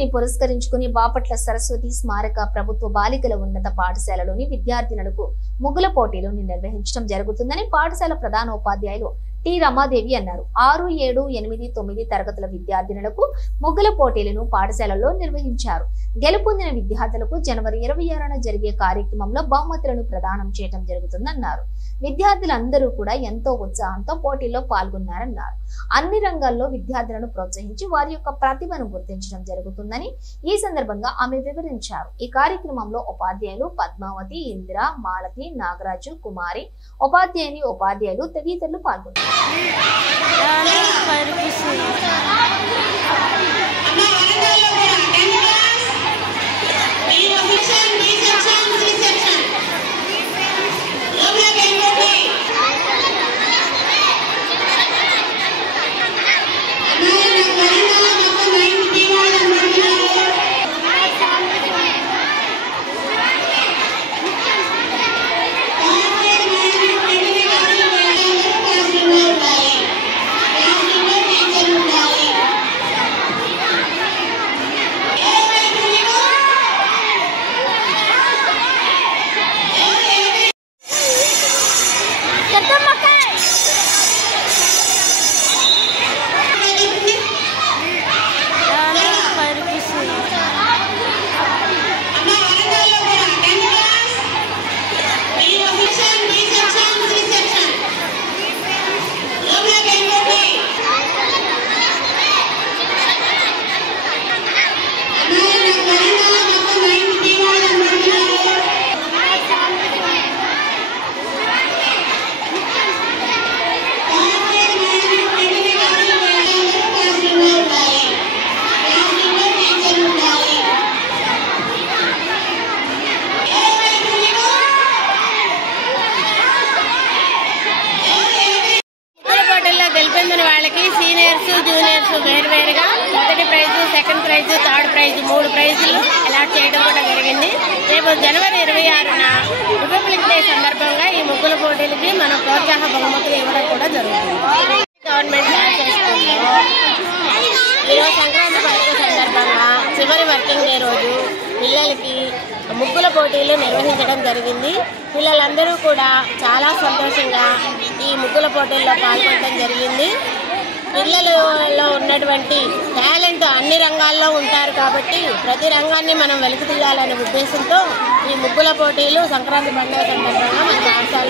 సంక్రాంతిని పురస్కరించుకుని బాపట్ల సరస్వతి స్మారక ప్రభుత్వ బాలికల ఉన్నత పాఠశాలలోని విద్యార్థినులకు ముగ్గుల పోటీలను నిర్వహించడం జరుగుతుందని పాఠశాల ప్రధానోపాధ్యాయులు టి రమాదేవి అన్నారు. 6, 7, 8, 9 తరగతుల విద్యార్థినులకు ముగ్గుల పోటీలను పాఠశాలలో నిర్వహించారు. గెలుపొందిన విద్యార్థులకు జనవరి 26న జరిగే కార్యక్రమంలో బహుమతులను ప్రదానం చేయడం జరుగుతుందన్నారు. విద్యార్థులందరూ కూడా ఎంతో ఉత్సాహంతో పోటీల్లో పాల్గొన్నారన్నారు. అన్ని రంగాల్లో విద్యార్థులను ప్రోత్సహించి వారి యొక్క ప్రతిభను గుర్తించడం జరుగుతుందని ఈ సందర్భంగా ఆమె వివరించారు. ఈ కార్యక్రమంలో ఉపాధ్యాయులు పద్మావతి, ఇందిర, మాలతి, నాగరాజు, కుమారి, ఉపాధ్యాయులు తదితరులు పాల్గొన్నారు. గెలుపొందిన వాళ్ళకి సీనియర్స్, జూనియర్స్ వేరువేరుగా మొదటి prize, second prize, third prize 3 ప్రైజులు అలాట్ చేయడం కూడా జరిగింది. రేపు జనవరి 26న రిపబ్లిక్ డే సందర్భంగా ఈ ముగ్గుల పోటీలకి మనం ప్రోత్సాహ బహుమతులు ఇవ్వడం కూడా జరుగుతుంది. గవర్నమెంట్ ఈరోజు సంక్రాంతి పండుగ సందర్భంగా చివరి వర్కింగ్ డే రోజు పిల్లలకి ముగ్గుల పోటీలు నిర్వహించడం జరిగింది. పిల్లలందరూ కూడా చాలా సంతోషంగా ఈ ముగ్గుల పోటీల్లో పాల్గొనడం జరిగింది. పిల్లలలో ఉన్నటువంటి టాలెంట్ అన్ని రంగాల్లో ఉంటారు కాబట్టి ప్రతి రంగాన్ని మనం వెలికి తీయాలనే ఉద్దేశంతో ఈ ముగ్గుల పోటీలు సంక్రాంతి పండుగ సందర్భంగా మన పాఠశాలలో